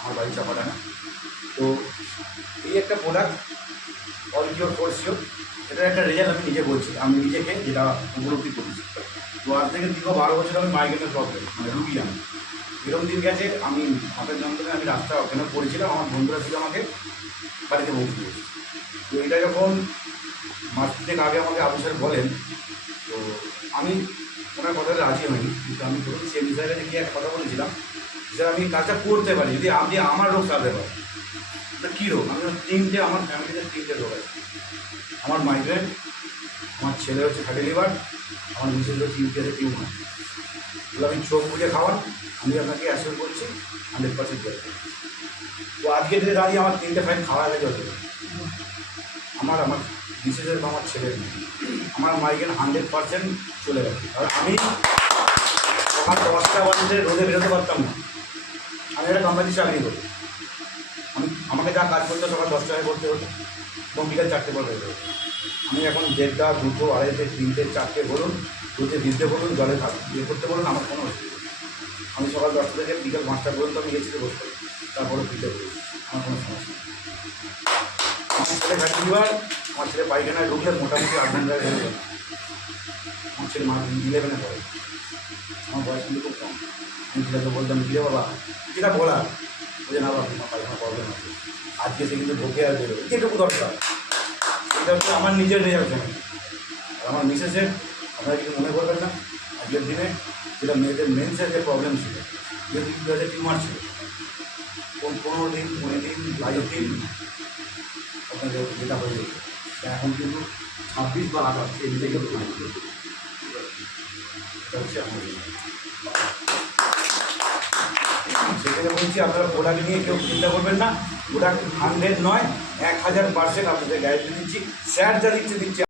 আমার বাড়ি চাপাডাঙ্গা। তো এই একটা product all cure for sure, এটার একটা রেজাল্ট আমি নিজে বলছি, আমি নিজেকে যেটা উপলব্ধি করেছি। তো আজ থেকে দীর্ঘ 12 বছর আমি মাইগ্রেনের প্রবলেম মানে রুগী আমি। এরকম দিন গেছে আমি হাতের যন্ত্রণায় আমি রাস্তা ওখানে পড়েছিলাম, আমার বন্ধুরা ছিল আমাকে বাড়িতে পৌঁছে দিয়েছে। তো এটা যখন মাস থেকে আগে আমাকে আবু স্যার বলেন, তো আমি ওনার কথাটা রাজি হইনি, কিন্তু আমি ধরুন সে বিষয়ে গিয়ে একটা কথা বলেছিলাম, স্যার আমি কাজটা করতে পারি যদি আপনি আমার রোগ সারতে পারেন। এটা কী রোগ? আমি তিনটে, আমার ফ্যামিলিতে তিনটে রোগ আছে। আমার মাইগ্রেন, আমার ছেলে হচ্ছে ফ্যাটি লিভার, আমার মিসেস হচ্ছে ইউটিআইতে টিউমার। এগুলো আমি চোখ বুঝে খাওয়ান, আমি আপনাকে অ্যাসিওর করছি 100% দেবো। তো আজকে যদি দাঁড়িয়ে আমার তিনটে ফাইল খাওয়া গেছে হতে আমার মিসেসের বা আমার ছেলের আমার মাইগ্রেন 100% চলে গেছে। আর আমি সকাল 10টা বাজে রোদে বেরোতে পারতাম না। আমি একটা কোম্পানির চাকরি করি, আমাকে যা কাজ করতে সকাল 10টায় করতে হতো এবং বিকাল 4টে পর বেরোতে হতো। আমি এখন 1:30, 2, 2:30, 3টে, 4টে বলুন, দুধে দিতে বলুন, জলে ইয়ে করতে বলুন, আমার কোনো অসুবিধা নেই। আমি সকাল 10টা থেকে বিকাল 5টা পর্যন্ত আমি এসিতে বসতে পারি, তারপরে ফিরতে পারি, আমার কোনো সমস্যা নেই। আমার ছেলে ফ্যাটি লিভার, আমার ছেলে পায়খানায় ঢুকলে মোটামুটি 8 ঘন্টায় হয়ে যাবে। আমার ছেলে 11-এ পড়ে, আমার বয়স কিন্তু খুব কম। আমি ছেলেকে বলতাম গিয়ে বাবা যেটা বলার, বলে না বাবা তোমার পায়খানা প্রবলেম আছে, আজকে সে কিন্তু ঢোকে আর বেরোবে, যেটুকু দরকার। এটা হচ্ছে আমার নিজের রেজাল্ট। আর আমার মিসেসের আপনারা কিছু মনে করবেন না, আজকের দিনে যেটা মেয়েদের মেন্সের যে প্রবলেম ছিল, যেহেতু ইউটিআইতে টিউমার ছিল, 15 দিন, 20 দিন, 22 দিন আপনাদের যেটা হয়ে যেত, এখন কিন্তু 26 বা 28 এই দিকে এটা হচ্ছে আমার। সেখানে বলছি আপনারা প্রোডাক্ট নিয়ে কেউ চিন্তা করবেন না, প্রোডাক্ট 100 নয় 1000% আপনাদের গ্যারেন্টি দিচ্ছি। স্যার যা দিচ্ছে